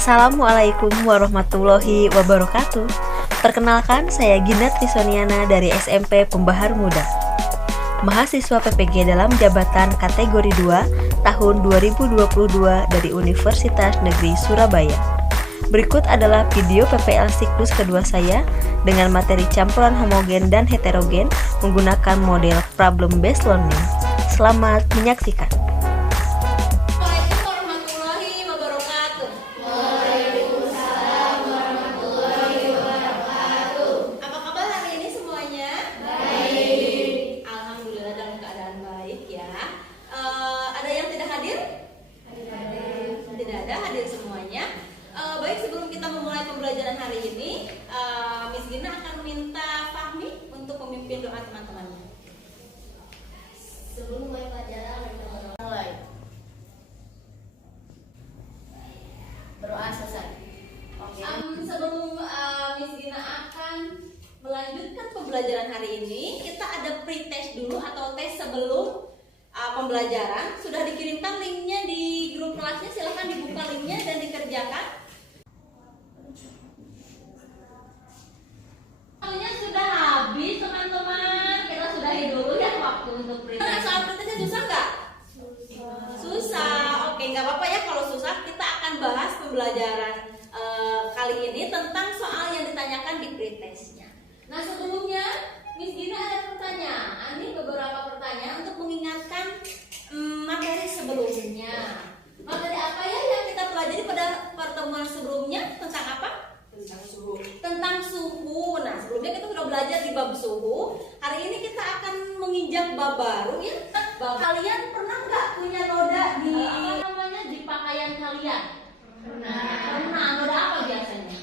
Assalamualaikum warahmatullahi wabarakatuh. Perkenalkan, saya Gina Trisoniana dari SMP Pembahar Muda, mahasiswa PPG dalam jabatan kategori 2 tahun 2022 dari Universitas Negeri Surabaya. Berikut adalah video PPL siklus kedua saya dengan materi campuran homogen dan heterogen menggunakan model problem based learning. Selamat menyaksikan. Hadir semuanya. Baik, sebelum kita memulai pembelajaran hari ini, Miss Gina akan meminta Fahmi untuk memimpin doa teman-temannya. Sebelum mulai pelajaran, kita mulai berdoa selesai. Oke. Sebelum Miss Gina akan melanjutkan pembelajaran hari ini, kita ada pre-test dulu atau tes sebelum pembelajaran. Sudah dikirimkan linknya di grup kelasnya, silahkan dibuka linknya dan dikerjakan. Waktunya sudah habis teman-teman, kita sudahi dulu ya waktu untuk pretest. Soal pretestnya susah nggak? Susah. Oke, nggak apa-apa ya kalau susah. Kita akan bahas pembelajaran kali ini tentang soal yang ditanyakan di pretestnya. Nah, sebelumnya Miss Gina ada pertanyaan, ini beberapa pertanyaan untuk mengingatkan materi sebelumnya. Materi apa ya yang kita pelajari pada pertemuan sebelumnya? Tentang apa? Tentang suhu. Tentang suhu. Nah, sebelumnya kita sudah belajar di bab suhu. Hari ini kita akan menginjak bab baru ya. Kalian pernah nggak punya noda di di pakaian kalian? Pernah. Noda apa biasanya?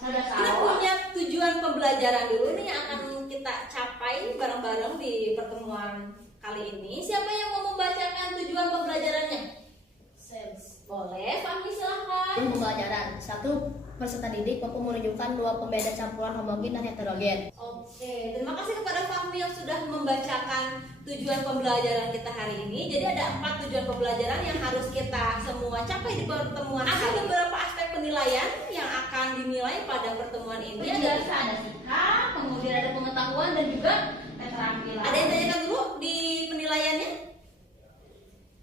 Noda saus. Kita punya tujuan pembelajaran dulu nih yang akan kita capai bareng-bareng di pertemuan kali ini. Siapa yang mau membacakan tujuan pembelajarannya? Boleh, Fahmi silahkan. Pembelajaran 1. Peserta didik mampu menunjukkan dua pembeda campuran homogen dan heterogen. Oke, terima kasih kepada Fahmi yang sudah membacakan tujuan pembelajaran kita hari ini. Jadi ada 4 tujuan pembelajaran yang harus kita semua capai di pertemuan. Ada beberapa aspek penilaian yang akan dinilai pada pertemuan ini. Ada sikap, kemudian ada pengetahuan dan juga keterampilan. Ada yang tanyakan dulu di penilaiannya?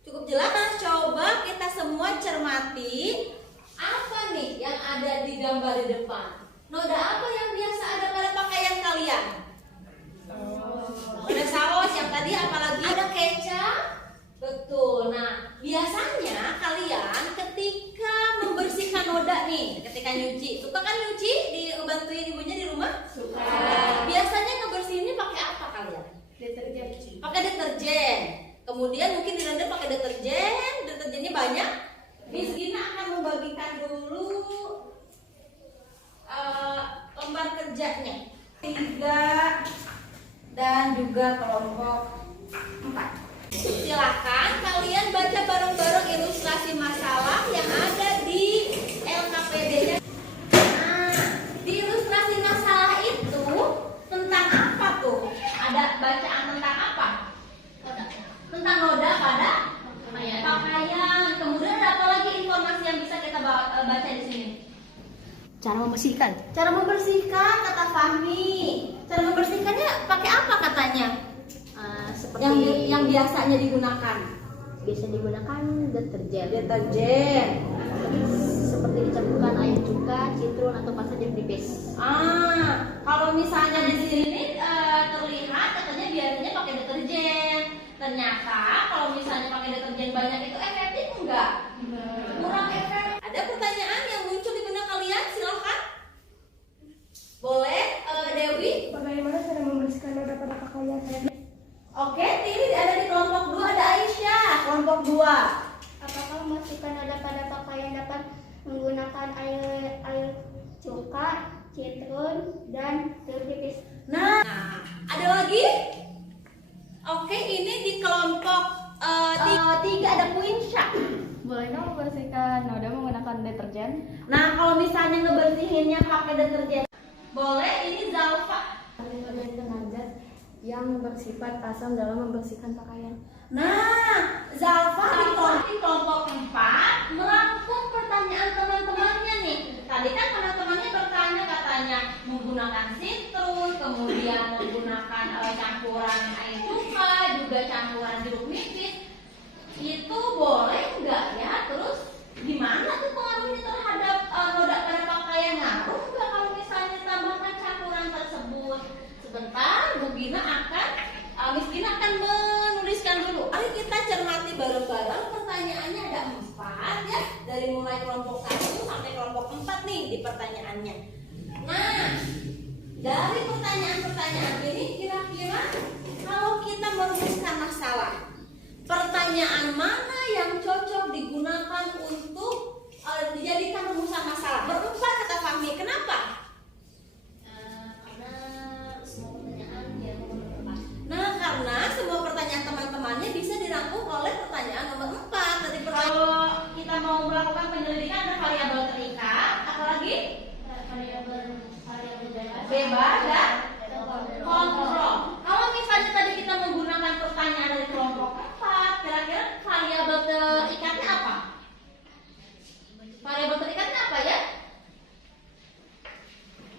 Cukup jelas. Coba kita semua cermati apa nih yang ada di gambar di depan. Noda apa yang biasa ada pada pakaian kalian? Ada saus yang tadi, apalagi ada kecap. Betul. Nah, biasanya kalian ketika membersihkan noda nih, ketika nyuci, suka kan nyuci, dibantuin ibunya di rumah? Suka. Biasanya ngebersihinnya pakai apa kalian? Deterjen. Pakai deterjen. Kemudian mungkin direndam pakai deterjen, deterjennya banyak. Miss Gina akan membagikan dulu lembar kerjanya 3 dan juga kelompok 4. Silakan kalian baca bareng-bareng ilustrasi masalah yang ada di LKPD-nya. Nah, di ilustrasi masalah itu tentang apa tuh? Ada bacaan tentang apa? Tentang noda pada pakaian. Kemudian ada apa lagi informasi yang bisa kita baca di sini? Cara membersihkan. Cara membersihkan kata Fahmi. Cara membersihkannya pakai apa katanya? Seperti Yang biasanya digunakan. bisa digunakan deterjen. Deterjen. Seperti dicampurkan air cuka, citron atau pasta jeruk nipis. Kalau misalnya di sini terlihat katanya biasanya pakai deterjen. Ternyata kalau misalnya pakai deterjen banyak itu efektif enggak? Kurang efektif. Ada pertanyaan yang muncul di benak kalian? Silahkan. Boleh, Dewi? Bagaimana cara membersihkan noda pada pakaian? Oke, ini ada di kelompok 2, ada Aisyah. Kelompok 2. Apakah memasukkan noda pada pakaian dapat menggunakan air cuka, citron, dan jeruk nipis? Nah, ada lagi? Oke, ini di kelompok 3 ada Puinsya. Bolehkah membersihkan noda menggunakan deterjen? Nah, kalau misalnya ngebersihinnya pakai deterjen, boleh. Ini Zalfa. Deterjen dengan zat yang bersifat asam dalam membersihkan pakaian. Nah, Zalfa di kelompok 4 merangkum pertanyaan teman tadi kan teman-temannya bertanya katanya menggunakan sitrus, kemudian menggunakan campuran air cuka, juga campuran jeruk nipis. Itu boleh nggak ya? Terus gimana tuh pengaruhnya terhadap noda pada pakaian? Ngaruh nggak kalau misalnya tambahkan campuran tersebut? Sebentar, Bu Gina Miss Gina akan menuliskan dulu. Mari kita cermati bareng-bareng. Pertanyaannya ada 4 ya, dari mulai kelompok 1 sampai kelompok 4 nih di pertanyaannya. Nah, dari pertanyaan-pertanyaan ini kira-kira kalau kita merumuskan masalah, pertanyaan mana yang cocok digunakan untuk dijadikan rumusan masalah? Berempat kata Fahmi. Kenapa? Karena semua pertanyaan teman-temannya bisa dirangkum oleh pertanyaan nomor 4. Tadi kalau kita mau melakukan penyelidikan ada variabel terikat, apalagi bebas dan kontrol. Kalau misalnya tadi kita menggunakan pertanyaan dari kelompok 4, kira-kira variabel terikatnya apa? Variabel terikatnya apa ya?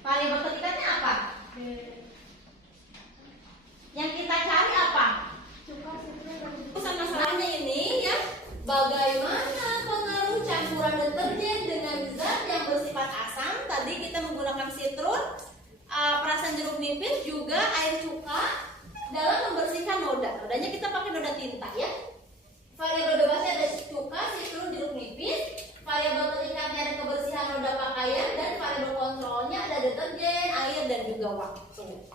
Variabel terikatnya apa? Yang kita cari apa? Masalahnya ini ya, bagaimana pengaruh campuran deterjen dengan zat yang bersifat asam? Tadi kita menggunakan sitrus, perasan jeruk nipis, juga air cuka dalam membersihkan noda. Nodanya kita pakai noda tinta ya. Variabel bebasnya ada cuka, sitrus, jeruk nipis. Variabel terikatnya ada kebersihan noda pakaian, dan variabel kontrolnya ada deterjen, air, dan juga waktu.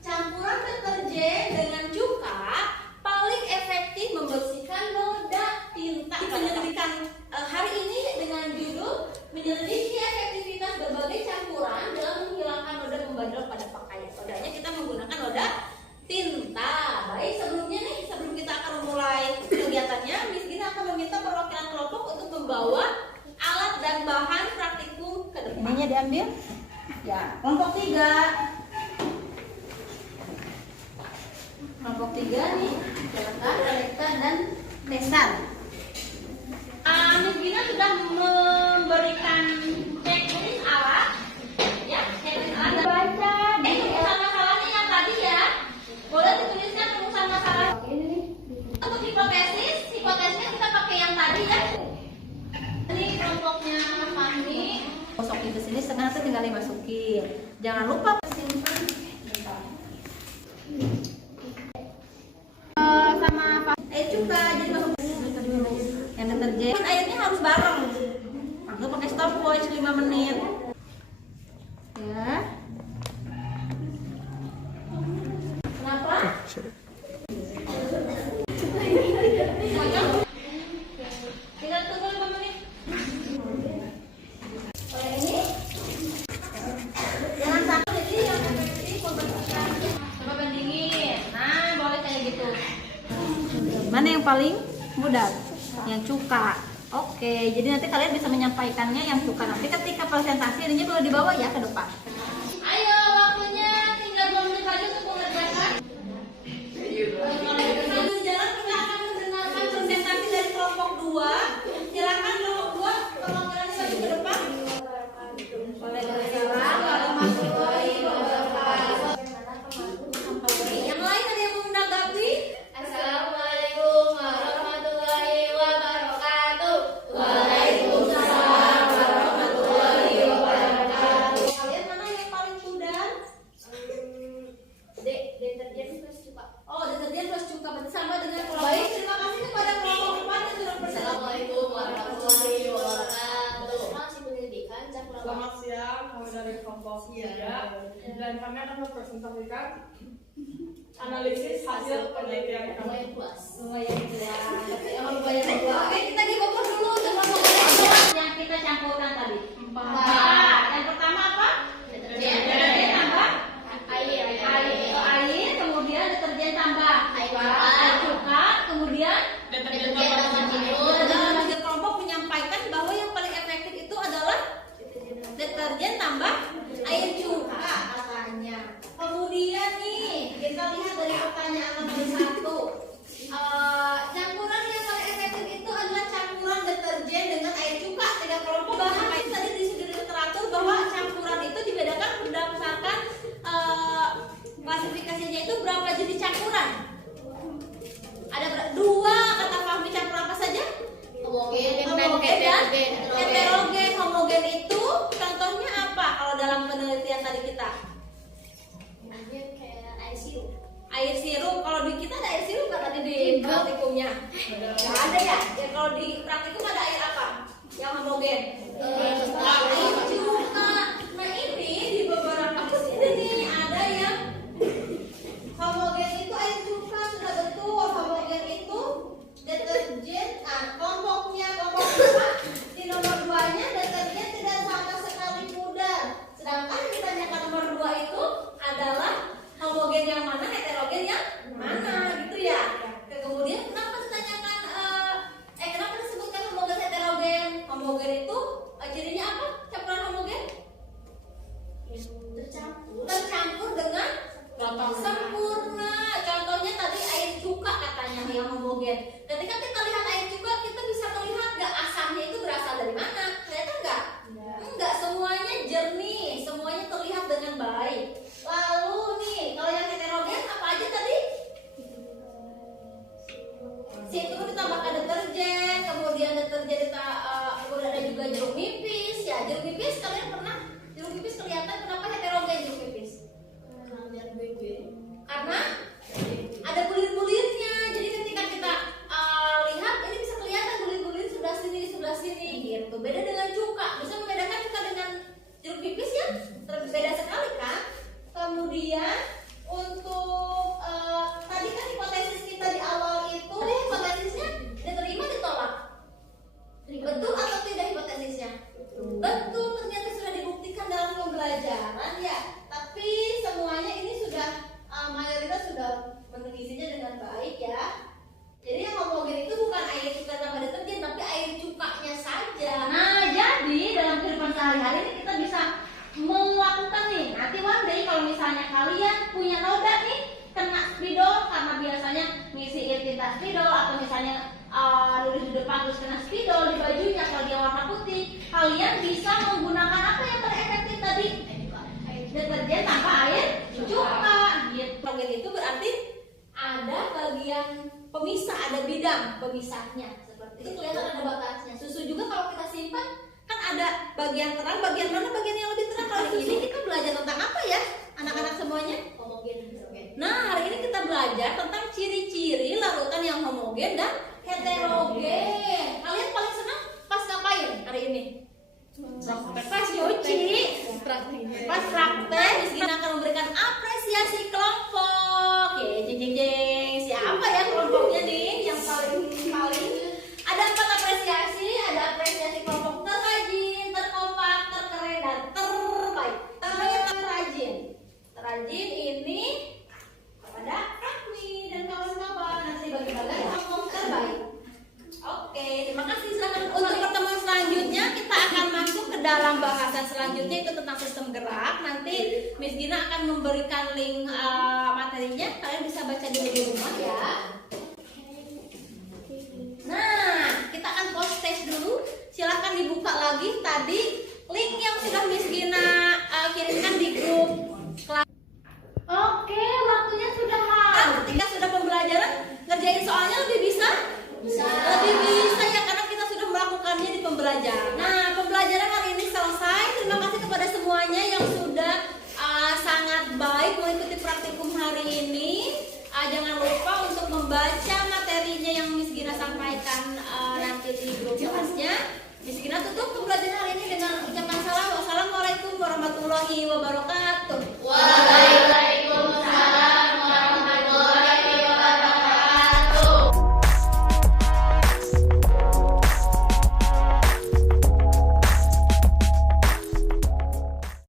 Campuran deterjen dengan cuka paling efektif membersihkan noda tinta. Penyelidikan hari ini dengan judul menyelidiki efektivitas berbagai campuran dalam menghilangkan noda membandel pada pakaian. Nodanya kita menggunakan noda tinta. Baik, sebelum kita akan memulai kegiatannya, Miss Gina akan meminta perwakilan kelompok untuk membawa alat dan bahan praktikum ke depan. Ininya diambil? Ya, kelompok 3. Kelompok 3 nih, Delta, Delta, dan Tesan. Miss Gina sudah memberikan checklist alat, ya, checklist alat. Baca. Rumusan masalahnya yang tadi ya, boleh dituliskan rumusan masalah. Untuk hipotesisnya kita pakai yang tadi ya. Ini kelompoknya Fahmi. Masukin ke sini setengah tuh tinggal dimasukin. Jangan lupa simpan. Sama Air cuka jadi masuk yang deterjen. airnya harus bareng. Aku pakai stopwatch 5 menit. Ya. Kenapa? Tinggal tunggu 5 menit. Kalau yang ini jangan satu, jadi yang efektif membersihkan. Coba bandingin. Nah, boleh kayak gitu. Mana yang paling mudah? Yang cuka. Oke, jadi nanti kalian bisa menyampaikannya yang cuka. Nanti ketika presentasi ininya boleh dibawa ya ke depan. Ayo, waktunya tinggal 2 menit lagi untuk mengerjakan. Sambil jalan kita akan mendengarkan presentasi dari kelompok 2. Silakan kelompok 2, perwakilannya maju ke depan. Waalaikumsalam warahmatullahi wabarakatuh. Yang lain ada yang mau menanggapi? Assalamualaikum warahmatullahi wabarakatuh. Waalaikumsalam warahmatullahi wabarakatuh. Kalian mana yang paling mudah? Deterjen plus cuka. Oh, deterjen plus cuka, berarti sama dengan kelompok. Baik, terima kasih kepada kelompok 4 yang sudah bersama. Assalamualaikum warahmatullahi wabarakatuh. Masih penyelidikan campuran. Selamat siang, kami dari kelompok 3 dan kami akan mempresentasikan analisis hasil penelitian kami. Lumayan puas. Lumayan puas. Emang lumayan puas. Oke, kita diukur dulu dengan alat yang kita campurkan tadi. 4. Yang pertama apa? Deterjen tambah air, kemudian deterjen tambah air cuka, kemudian Deterjen tambah citrus. dalam hasil kelompok menyampaikan bahwa yang paling efektif itu adalah deterjen tambah air cuka katanya. Kemudian nih kita lihat dari pertanyaan nomor 1. Campuran yang paling efektif itu adalah campuran dan heterogen. Homogen itu contohnya apa kalau dalam penelitian tadi kita? Kayak air sirup. Air sirup. Kalau di kita ada air sirup nggak tadi di praktikumnya? Nggak ada ya? Ya kalau di praktikum ada air apa? Yang homogen? Air cuka. Nah ini di beberapa kasus ini ada yang homogen itu air cuka, sudah betul. Homogen itu deterjen. Nah kelompok apa? Di nomor 2-nya deterjen tidak sama sekali pudar. Sedangkan yang ditanyakan nomor 2 itu adalah homogen yang mana, heterogen yang mana, gitu ya. Kemudian kenapa ditanyakan kenapa disebutkan homogen heterogen? Homogen itu cirinya apa? Campuran homogen? Tercampur dengan sempurna. Contohnya tadi air cuka katanya yang homogen. Ketika kita lihat air cuka, kita bisa melihat gak asamnya itu berasal dari mana? Kelihatan nggak? Enggak, semuanya jernih, semuanya terlihat dengan baik. Lalu nih, kalau yang heterogen apa aja tadi? Situ ditambahkan deterjen, kemudian deterjen kemudian ada juga jeruk nipis. Ya, jeruk nipis kalian pernah? Jeruk nipis kelihatan kenapa heterogen jeruk nipis? Karena ada bulir-bulirnya. Jadi ketika kita lihat ini bisa kelihatan bulir-bulir sebelah sini gitu. Beda dengan cuka. Bisa membedakan cuka dengan jeruk nipis ya? Berbeda sekali kan? Kemudian untuk tadi kan hipotesis kita di awal itu hipotesisnya diterima ditolak. Betul atau tidak hipotesisnya? Betul, ternyata sudah dibuktikan dalam pembelajaran ya. Tapi semuanya ini sudah mayoritas sudah mengisinya dengan baik ya. Jadi yang homogen itu bukan air cuka tambah deterjen, tapi air cukanya saja. Nah, jadi dalam kehidupan sehari-hari ini kita bisa melakukan nih. Nanti one day kalau misalnya kalian punya noda nih kena spidol karena biasanya ngisiin tinta spidol atau misalnya nulis di depan terus kena spidol di bajunya kalau dia warna putih, kalian bisa menggunakan apa yang terefektif tadi? Deterjen tanpa air cuka gitu. Homogen itu berarti ada bagian pemisah, ada bidang pemisahnya. Seperti itu kelihatan ada batasnya. Susu juga kalau kita simpan kan ada bagian terang, bagian mana bagian yang lebih terang. Kalau ini kita belajar tentang apa ya anak-anak semuanya? Homogen. Nah hari ini kita belajar tentang ciri-ciri larutan yang homogen dan heterogen. Kalian paling senang pas ngapain hari ini? Pas nyuci, pas praktek. Miss Gina akan memberikan apresiasi kelompok. Jeng jeng jeng. Siapa ya kelompoknya nih yang paling ada 4 apresiasi. Ada apresiasi kelompok terrajin, terkompak, terkeren dan terbaik. Namanya terrajin. Terrajin ini kepada Rahmi dan kawan-kawan. Nanti dibagi-bagi kelompok terbaik. Oke, terima kasih. Silakan untuk pertemuan selanjutnya kita akan masuk ke dalam bahasan selanjutnya itu tentang sistem gerak. Nanti Miss Gina akan memberikan link materinya. Kalian bisa baca dulu di rumah ya. Nah, kita akan post test dulu. Silakan dibuka lagi tadi link yang sudah Miss Gina kirimkan di grup kelas. Oke, waktunya sudah habis. Ketika sudah pembelajaran, ngerjain soalnya lebih bisa? Lebih bisa ya karena kita sudah melakukannya di pembelajaran. Nah, pembelajaran hari ini selesai. Terima kasih kepada semuanya yang sudah sangat baik mengikuti praktikum hari ini. Jangan lupa untuk membaca materinya yang Miss Gina sampaikan nanti di grup kelasnya. Miss Gina tutup pembelajaran hari ini dengan ucapan salam. Wassalamualaikum warahmatullahi wabarakatuh.